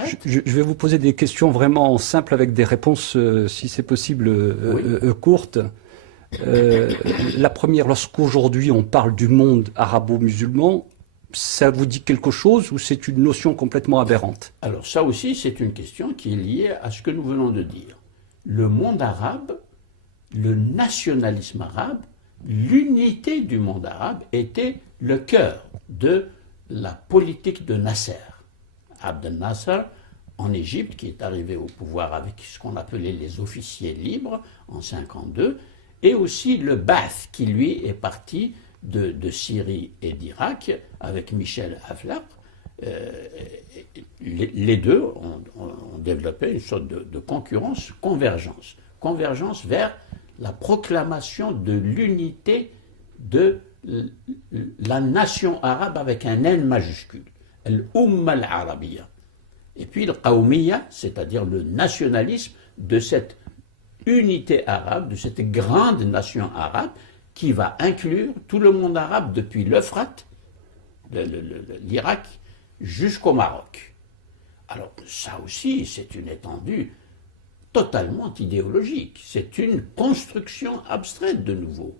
concrètes. Je vais vous poser des questions vraiment simples avec des réponses, si c'est possible, courtes. La première, lorsqu'aujourd'hui on parle du monde arabo-musulman, ça vous dit quelque chose ou c'est une notion complètement aberrante? Alors ça aussi, c'est une question qui est liée à ce que nous venons de dire. Le monde arabe, le nationalisme arabe, l'unité du monde arabe était le cœur de la politique de Nasser. Abdel Nasser, en Égypte, qui est arrivé au pouvoir avec ce qu'on appelait les officiers libres en 1952, et aussi le Ba'ath, qui lui est parti de Syrie et d'Irak avec Michel Aflaq. Les deux ont développé une sorte de concurrence, convergence vers la proclamation de l'unité de la nation arabe avec un N majuscule, l'Umma al-Arabiyya. Et puis le Qawmiyya, c'est-à-dire le nationalisme de cette unité arabe, de cette grande nation arabe qui va inclure tout le monde arabe depuis l'Euphrate, l'Irak, jusqu'au Maroc. Alors ça aussi, c'est une étendue totalement idéologique. C'est une construction abstraite de nouveau,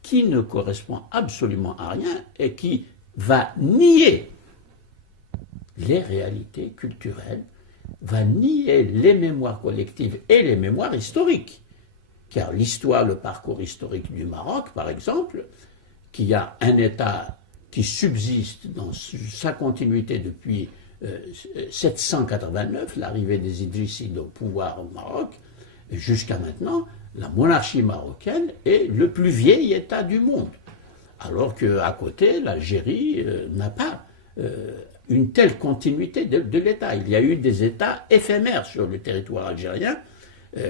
qui ne correspond absolument à rien et qui va nier les réalités culturelles, va nier les mémoires collectives et les mémoires historiques. Car l'histoire, le parcours historique du Maroc, par exemple, qui a un État qui subsiste dans sa continuité depuis 789, l'arrivée des Idrissides au pouvoir au Maroc, jusqu'à maintenant, la monarchie marocaine est le plus vieil État du monde. Alors qu'à côté, l'Algérie n'a pas une telle continuité de l'État. Il y a eu des États éphémères sur le territoire algérien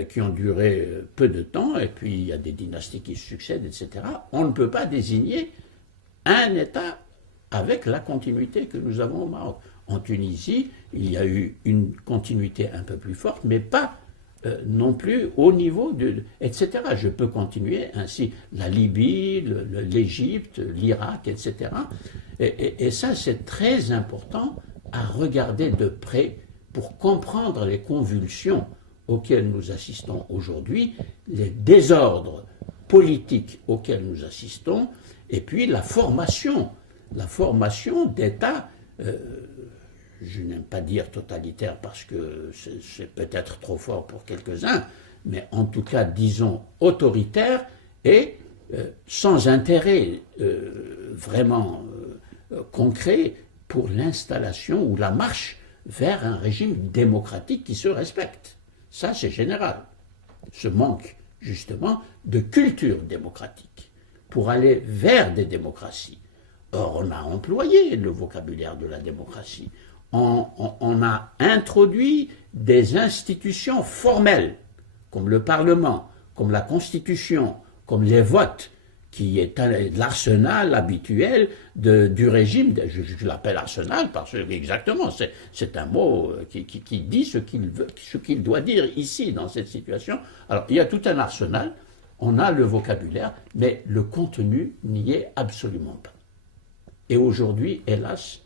qui ont duré peu de temps, et puis il y a des dynasties qui se succèdent, etc. On ne peut pas désigner un État avec la continuité que nous avons au Maroc. En Tunisie, il y a eu une continuité un peu plus forte, mais pas non plus au niveau de... etc. Je peux continuer ainsi. La Libye, l'Égypte, l'Irak, etc. Et ça, c'est très important à regarder de près pour comprendre les convulsions auxquelles nous assistons aujourd'hui, les désordres politiques auxquels nous assistons, et puis la formation d'États, je n'aime pas dire totalitaire parce que c'est peut-être trop fort pour quelques-uns, mais en tout cas, disons, autoritaires et sans intérêt vraiment concret pour l'installation ou la marche vers un régime démocratique qui se respecte. Ça, c'est général. Ce manque, justement, de culture démocratique pour aller vers des démocraties. Or, on a employé le vocabulaire de la démocratie. On a introduit des institutions formelles, comme le Parlement, comme la Constitution, comme les votes, qui est l'arsenal habituel du régime. Je l'appelle arsenal parce que, exactement, c'est un mot qui dit ce qu'il doit dire ici, dans cette situation. Alors, il y a tout un arsenal, on a le vocabulaire, mais le contenu n'y est absolument pas. Et aujourd'hui, hélas,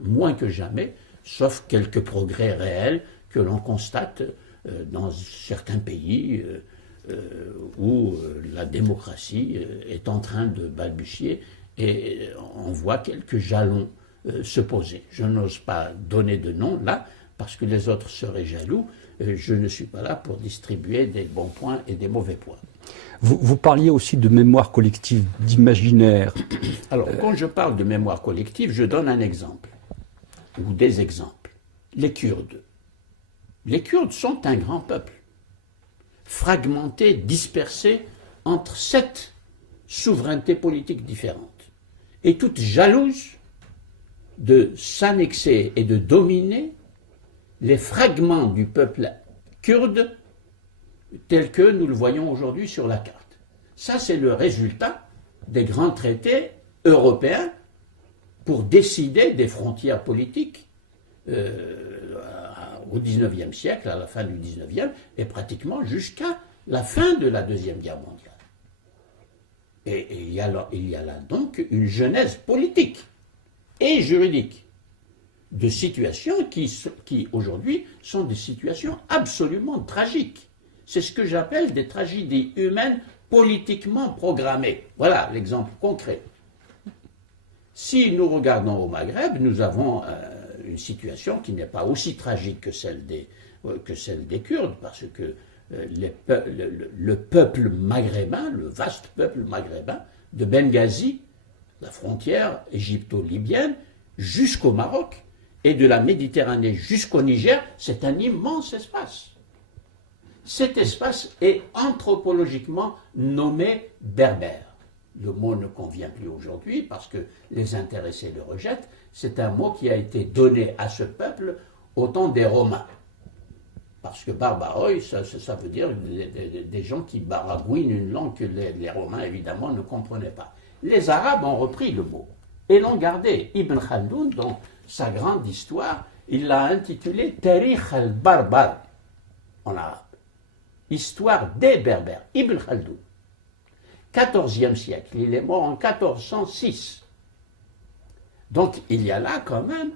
moins que jamais, sauf quelques progrès réels que l'on constate dans certains pays où la démocratie est en train de balbutier et on voit quelques jalons se poser. Je n'ose pas donner de nom là parce que les autres seraient jaloux. Je ne suis pas là pour distribuer des bons points et des mauvais points. Vous parliez aussi de mémoire collective, d'imaginaire. Alors, quand je parle de mémoire collective, je donne un exemple, ou des exemples. Les Kurdes. Les Kurdes sont un grand peuple, fragmenté, dispersé entre 7 souverainetés politiques différentes, et toutes jalouses de s'annexer et de dominer les fragments du peuple kurde tel que nous le voyons aujourd'hui sur la carte. Ça, c'est le résultat des grands traités européens pour décider des frontières politiques au XIXe siècle, à la fin du XIXe, et pratiquement jusqu'à la fin de la Deuxième Guerre mondiale. Et il y a là donc une genèse politique et juridique. de situations qui aujourd'hui, sont des situations absolument tragiques. C'est ce que j'appelle des tragédies humaines politiquement programmées. Voilà l'exemple concret. Si nous regardons au Maghreb, nous avons une situation qui n'est pas aussi tragique que celle des Kurdes, parce que le peuple maghrébin, le vaste peuple maghrébin, de Benghazi, la frontière égypto-libyenne, jusqu'au Maroc, et de la Méditerranée jusqu'au Niger, c'est un immense espace. Cet espace est anthropologiquement nommé berbère. Le mot ne convient plus aujourd'hui parce que les intéressés le rejettent. C'est un mot qui a été donné à ce peuple au temps des Romains. Parce que barbaroi, ça veut dire des gens qui baragouinent une langue que les Romains, évidemment, ne comprenaient pas. Les Arabes ont repris le mot et l'ont gardé. Ibn Khaldoun, dans sa grande histoire, il l'a intitulé Tarikh al-Barbar, en arabe. Histoire des Berbères. Ibn Khaldoun. 14e siècle. Il est mort en 1406. Donc, il y a là quand même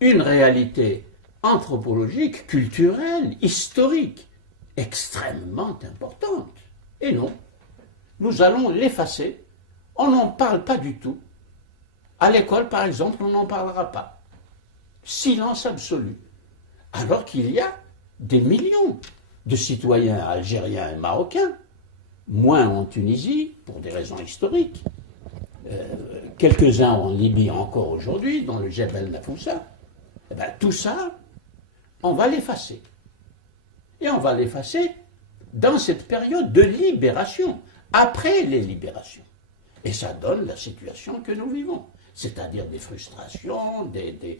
une réalité anthropologique, culturelle, historique, extrêmement importante. Et non, nous allons l'effacer. On n'en parle pas du tout. À l'école, par exemple, on n'en parlera pas. Silence absolu. Alors qu'il y a des millions de citoyens algériens et marocains, moins en Tunisie, pour des raisons historiques, quelques-uns en Libye encore aujourd'hui, dans le Jebel Nafoussa. Eh bien, tout ça, on va l'effacer. Et on va l'effacer dans cette période de libération, après les libérations. Et ça donne la situation que nous vivons, c'est-à-dire des frustrations, des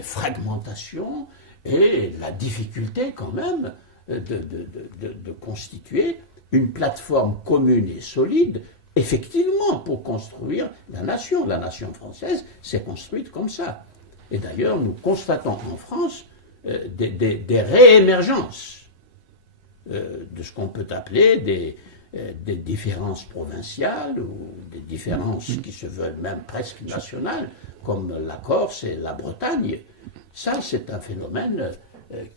fragmentations et la difficulté quand même de constituer une plateforme commune et solide, effectivement, pour construire la nation. La nation française s'est construite comme ça. Et d'ailleurs, nous constatons en France des réémergences de ce qu'on peut appeler des différences provinciales ou des différences qui se veulent même presque nationales, comme la Corse et la Bretagne. Ça, c'est un phénomène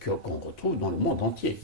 qu'on retrouve dans le monde entier.